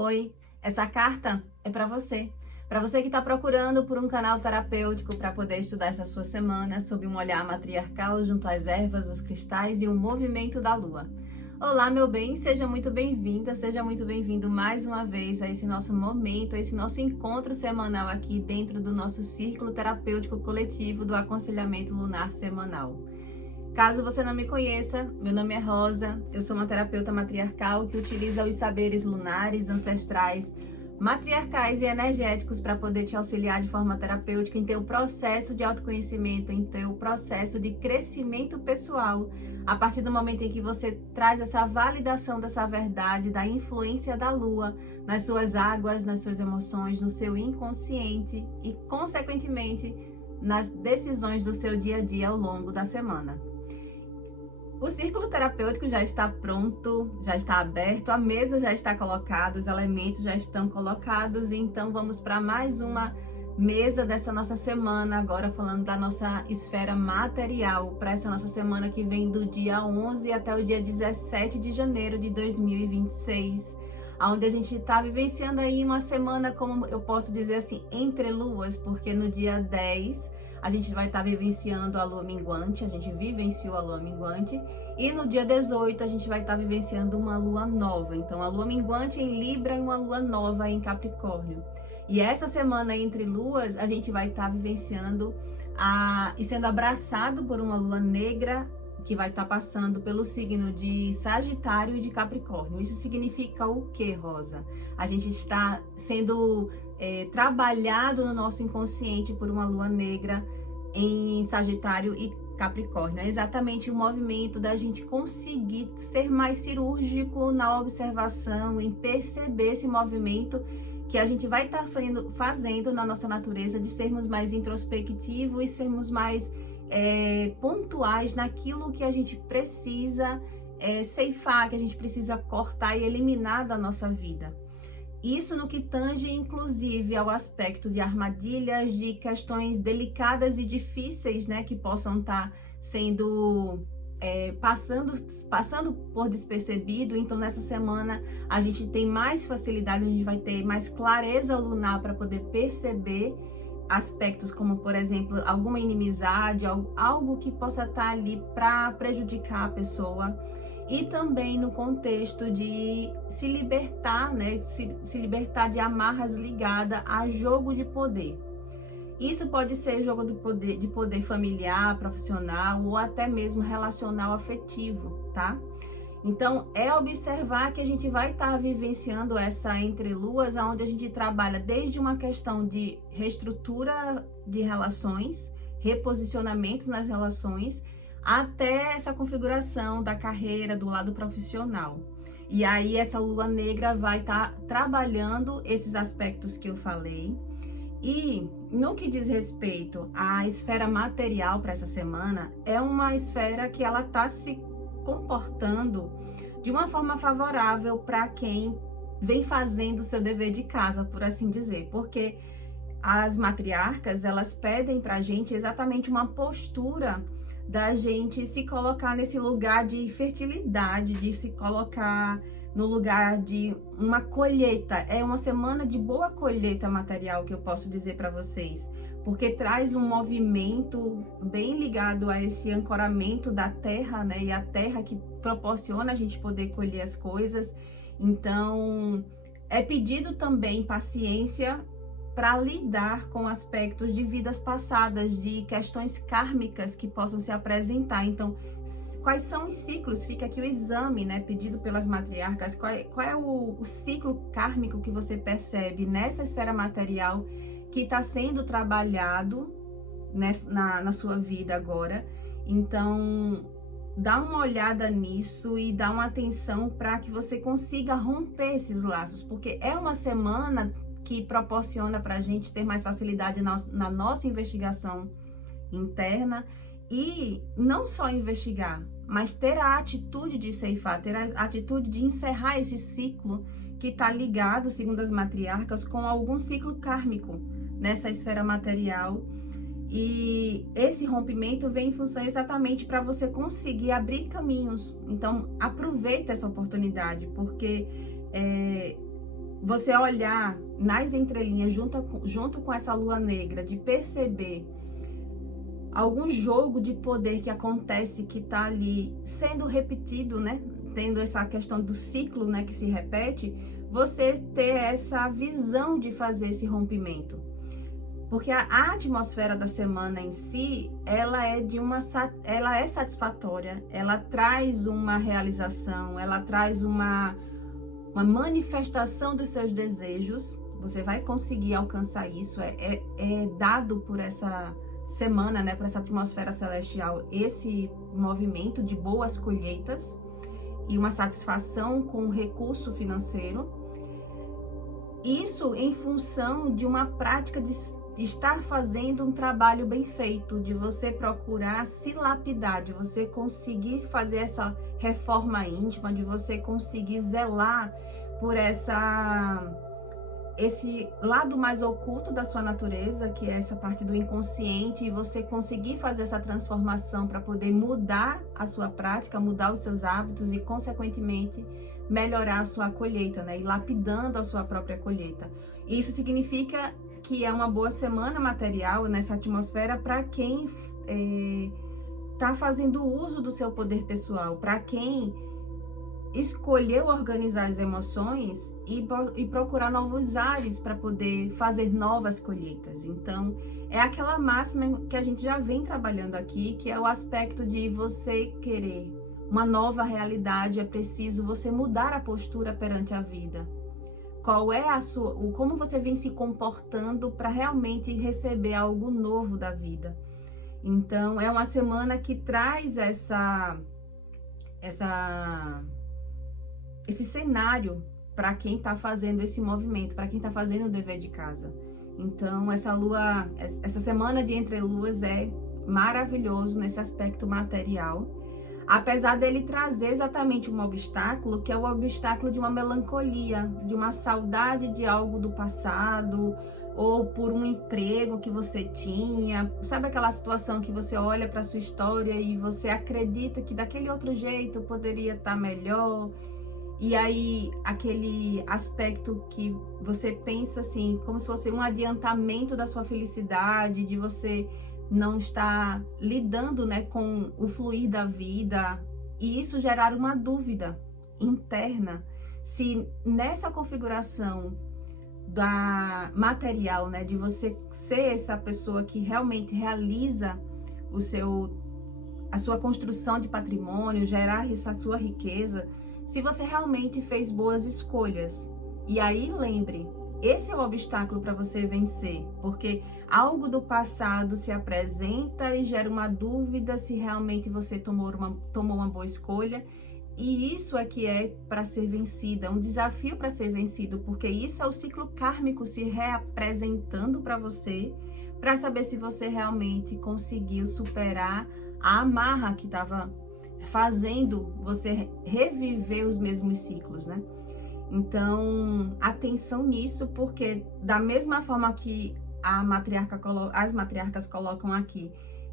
Oi, essa carta é para você. Para você que está procurando por um canal terapêutico para poder estudar essa sua semana sob um olhar matriarcal junto às ervas, os cristais e o movimento da lua. Olá, meu bem, seja muito bem-vinda, seja muito bem-vindo mais uma vez a esse nosso momento, a esse nosso encontro semanal aqui dentro do nosso círculo terapêutico coletivo do aconselhamento lunar semanal. Caso você não me conheça, meu nome é Rosa, eu sou uma terapeuta matriarcal que utiliza os saberes lunares, ancestrais, matriarcais e energéticos para poder te auxiliar de forma terapêutica em teu processo de autoconhecimento, em teu processo de crescimento pessoal, a partir do momento em que você traz essa validação dessa verdade, da influência da lua nas suas águas, nas suas emoções, no seu inconsciente e, consequentemente, nas decisões do seu dia a dia ao longo da semana. O círculo terapêutico já está pronto, já está aberto, a mesa já está colocada, os elementos já estão colocados, então vamos para mais uma mesa dessa nossa semana, agora falando da nossa esfera material, para essa nossa semana que vem do dia 11 até o dia 17 de janeiro de 2026, onde a gente está vivenciando aí uma semana, como eu posso dizer assim, entre luas, porque no dia 10 a gente vai estar vivenciando a lua minguante, a gente vivenciou a lua minguante, e no dia 18 a gente vai estar vivenciando uma lua nova. Então, a lua minguante em Libra e uma lua nova em Capricórnio. E essa semana entre luas, a gente vai estar vivenciando e sendo abraçado por uma lua negra, que vai estar passando pelo signo de Sagitário e de Capricórnio. Isso significa o quê, Rosa? A gente está sendo trabalhado no nosso inconsciente por uma lua negra em Sagitário e Capricórnio. É exatamente o movimento da gente conseguir ser mais cirúrgico na observação, em perceber esse movimento que a gente vai estar fazendo na nossa natureza, de sermos mais introspectivos e sermos mais pontuais naquilo que a gente precisa ceifar, que a gente precisa cortar e eliminar da nossa vida. Isso no que tange, inclusive, ao aspecto de armadilhas, de questões delicadas e difíceis, né, que possam estar sendo passando por despercebido. Então, nessa semana, a gente tem mais facilidade, a gente vai ter mais clareza lunar para poder perceber aspectos como, por exemplo, alguma inimizade, algo que possa estar ali para prejudicar a pessoa. E também no contexto de se libertar, né? Se libertar de amarras ligadas a jogo de poder. Isso pode ser jogo de poder familiar, profissional ou até mesmo relacional afetivo, tá? Então, é observar que a gente vai estar vivenciando essa entreluas, onde a gente trabalha desde uma questão de reestrutura de relações, reposicionamentos nas relações, até essa configuração da carreira, do lado profissional. E aí essa lua negra vai estar trabalhando esses aspectos que eu falei. E no que diz respeito à esfera material para essa semana, é uma esfera que ela está se comportando de uma forma favorável para quem vem fazendo o seu dever de casa, por assim dizer, porque as matriarcas, elas pedem para a gente exatamente uma postura da gente se colocar nesse lugar de fertilidade, de se colocar no lugar de uma colheita. É uma semana de boa colheita material, que eu posso dizer para vocês, porque traz um movimento bem ligado a esse ancoramento da terra, né? E a terra que proporciona a gente poder colher as coisas. Então, é pedido também paciência para lidar com aspectos de vidas passadas, de questões kármicas que possam se apresentar. Então, quais são os ciclos? Fica aqui o exame, né, pedido pelas matriarcas. Qual é o ciclo kármico que você percebe nessa esfera material que está sendo trabalhado na sua vida agora? Então, dá uma olhada nisso e dá uma atenção para que você consiga romper esses laços, porque é uma semana que proporciona para a gente ter mais facilidade na nossa investigação interna, e não só investigar, mas ter a atitude de ceifar, ter a atitude de encerrar esse ciclo que está ligado, segundo as matriarcas, com algum ciclo kármico nessa esfera material. E esse rompimento vem em função exatamente para você conseguir abrir caminhos. Então, aproveita essa oportunidade, porque você olhar nas entrelinhas junto com essa lua negra, de perceber algum jogo de poder que acontece, que tá ali sendo repetido, né? Tendo essa questão do ciclo, né, que se repete, você ter essa visão de fazer esse rompimento. Porque a atmosfera da semana em si, ela é satisfatória, ela traz uma realização, ela traz uma manifestação dos seus desejos. Você vai conseguir alcançar isso, é dado por essa semana, né, por essa atmosfera celestial, esse movimento de boas colheitas e uma satisfação com o recurso financeiro. Isso em função de uma prática de estar fazendo um trabalho bem feito, de você procurar se lapidar, de você conseguir fazer essa reforma íntima, de você conseguir zelar por esse lado mais oculto da sua natureza, que é essa parte do inconsciente, e você conseguir fazer essa transformação para poder mudar a sua prática, mudar os seus hábitos e, consequentemente, melhorar a sua colheita, né? E lapidando a sua própria colheita. Isso significa que é uma boa semana material nessa atmosfera para quem está fazendo uso do seu poder pessoal, para quem escolheu organizar as emoções e procurar novos ares para poder fazer novas colheitas. Então, é aquela máxima que a gente já vem trabalhando aqui, que é o aspecto de você querer uma nova realidade, é preciso você mudar a postura perante a vida. Qual é como você vem se comportando para realmente receber algo novo da vida. Então, é uma semana que traz esse cenário para quem está fazendo esse movimento, para quem está fazendo o dever de casa. Então, essa semana de entre luas é maravilhoso nesse aspecto material, apesar dele trazer exatamente um obstáculo, que é o obstáculo de uma melancolia, de uma saudade de algo do passado, ou por um emprego que você tinha. Sabe aquela situação que você olha para sua história e você acredita que daquele outro jeito poderia estar melhor? E aí, aquele aspecto que você pensa assim, como se fosse um adiantamento da sua felicidade, de você não estar lidando, né, com o fluir da vida, e isso gerar uma dúvida interna, se nessa configuração da material, né, de você ser essa pessoa que realmente realiza a sua construção de patrimônio, gerar essa sua riqueza, se você realmente fez boas escolhas. E aí lembre, esse é o obstáculo para você vencer, porque algo do passado se apresenta e gera uma dúvida se realmente você tomou uma boa escolha. E isso é que é para ser vencido, é um desafio para ser vencido, porque isso é o ciclo kármico se reapresentando para você, para saber se você realmente conseguiu superar a amarra que estava fazendo você reviver os mesmos ciclos, né? Então, atenção nisso, porque da mesma forma que as matriarcas colocam aqui,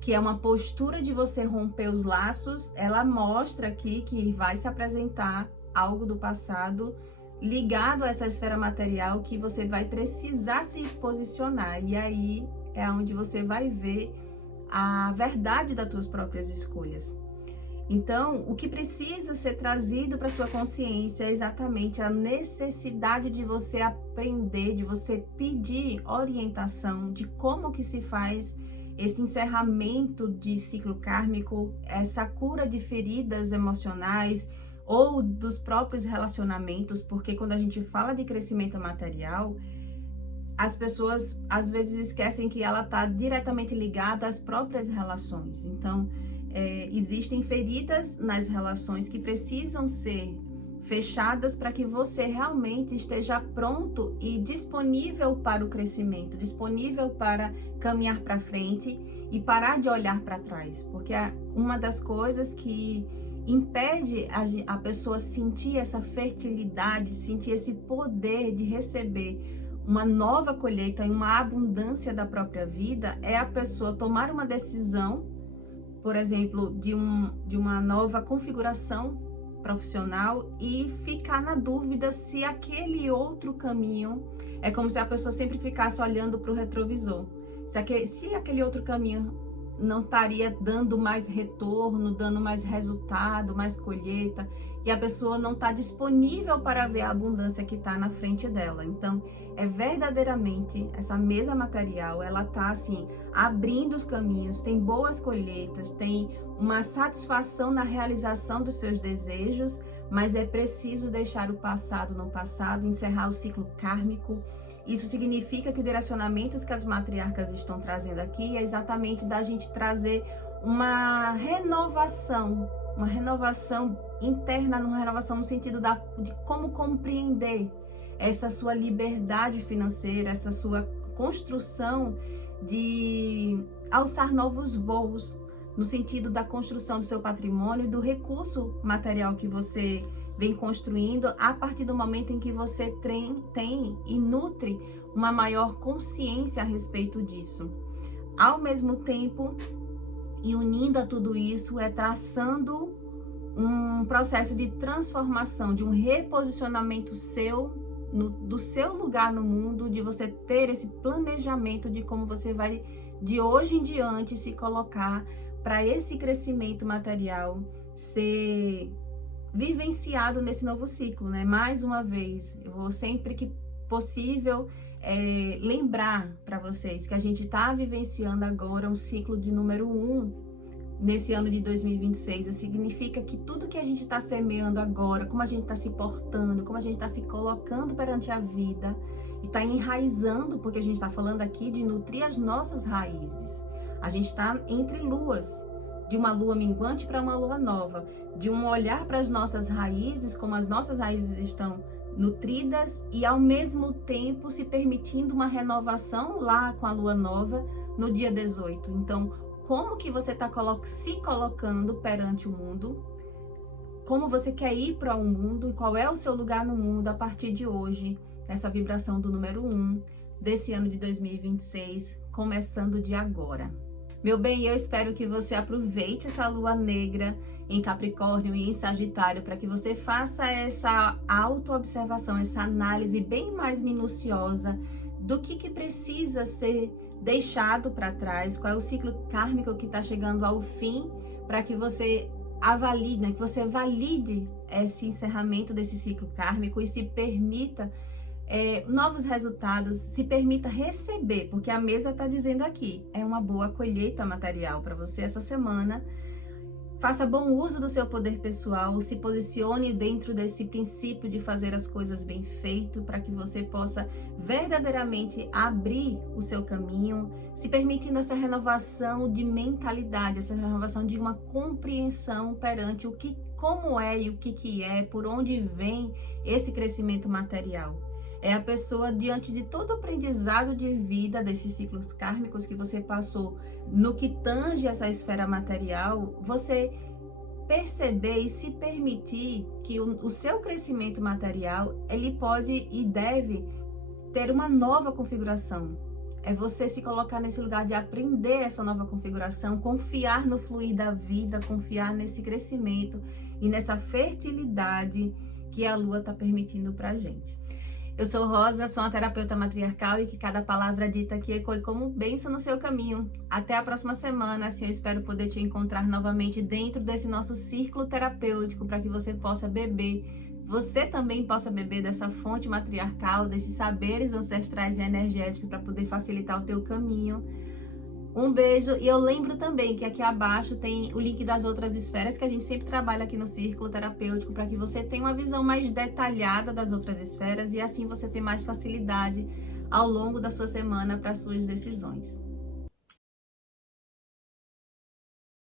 que é uma postura de você romper os laços, ela mostra aqui que vai se apresentar algo do passado ligado a essa esfera material que você vai precisar se posicionar. E aí é onde você vai ver a verdade das suas próprias escolhas. Então, o que precisa ser trazido para sua consciência é exatamente a necessidade de você aprender, de você pedir orientação de como que se faz esse encerramento de ciclo kármico, essa cura de feridas emocionais ou dos próprios relacionamentos, porque quando a gente fala de crescimento material, as pessoas às vezes esquecem que ela está diretamente ligada às próprias relações. Então, existem feridas nas relações que precisam ser fechadas para que você realmente esteja pronto e disponível para o crescimento, disponível para caminhar para frente e parar de olhar para trás, porque uma das coisas que impede a pessoa sentir essa fertilidade, sentir esse poder de receber uma nova colheita e uma abundância da própria vida, é a pessoa tomar uma decisão, por exemplo, de uma nova configuração profissional e ficar na dúvida se aquele outro caminho é como se a pessoa sempre ficasse olhando para o retrovisor. Se aquele outro caminho não estaria dando mais retorno, dando mais resultado, mais colheita, e a pessoa não está disponível para ver a abundância que está na frente dela. Então, é verdadeiramente essa mesa material, ela está assim, abrindo os caminhos, tem boas colheitas, tem uma satisfação na realização dos seus desejos, mas é preciso deixar o passado no passado, encerrar o ciclo kármico. Isso significa que os direcionamentos que as matriarcas estão trazendo aqui é exatamente da gente trazer uma renovação interna, uma renovação no sentido de como compreender essa sua liberdade financeira, essa sua construção de alçar novos voos, no sentido da construção do seu patrimônio e do recurso material que você vem construindo a partir do momento em que você tem e nutre uma maior consciência a respeito disso. Ao mesmo tempo, e unindo a tudo isso, é traçando um processo de transformação, de um reposicionamento seu, do seu lugar no mundo, de você ter esse planejamento de como você vai, de hoje em diante, se colocar para esse crescimento material ser vivenciado nesse novo ciclo, né? Mais uma vez, eu vou sempre que possível lembrar para vocês que a gente está vivenciando agora um ciclo de número 1 nesse ano de 2026. Isso significa que tudo que a gente está semeando agora, como a gente está se portando, como a gente está se colocando perante a vida e está enraizando, porque a gente está falando aqui de nutrir as nossas raízes. A gente está entre luas, de uma lua minguante para uma lua nova, de um olhar para as nossas raízes, como as nossas raízes estão nutridas e ao mesmo tempo se permitindo uma renovação lá com a lua nova no dia 18. Então, como que você está se colocando perante o mundo? Como você quer ir para o mundo? E qual é o seu lugar no mundo a partir de hoje, nessa vibração do número 1 desse ano de 2026, começando de agora. Meu bem, eu espero que você aproveite essa lua negra em Capricórnio e em Sagitário para que você faça essa autoobservação, essa análise bem mais minuciosa do que precisa ser deixado para trás, qual é o ciclo kármico que está chegando ao fim, para que você avalie, né, que você valide esse encerramento desse ciclo kármico e se permita novos resultados, se permita receber, porque a mesa está dizendo aqui, é uma boa colheita material para você essa semana. Faça bom uso do seu poder pessoal, se posicione dentro desse princípio de fazer as coisas bem feito, para que você possa verdadeiramente abrir o seu caminho, se permitindo essa renovação de mentalidade, essa renovação de uma compreensão perante como é e o que é, por onde vem esse crescimento material. É a pessoa, diante de todo o aprendizado de vida desses ciclos kármicos que você passou no que tange essa esfera material, você perceber e se permitir que o seu crescimento material, ele pode e deve ter uma nova configuração. É você se colocar nesse lugar de aprender essa nova configuração, confiar no fluir da vida, confiar nesse crescimento e nessa fertilidade que a Lua está permitindo pra gente. Eu sou Rosa, sou uma terapeuta matriarcal e que cada palavra dita aqui ecoe como bênção no seu caminho. Até a próxima semana, assim eu espero poder te encontrar novamente dentro desse nosso círculo terapêutico para que você possa beber. Você também possa beber dessa fonte matriarcal, desses saberes ancestrais e energéticos para poder facilitar o teu caminho. Um beijo, e eu lembro também que aqui abaixo tem o link das outras esferas que a gente sempre trabalha aqui no círculo terapêutico para que você tenha uma visão mais detalhada das outras esferas e assim você ter mais facilidade ao longo da sua semana para suas decisões.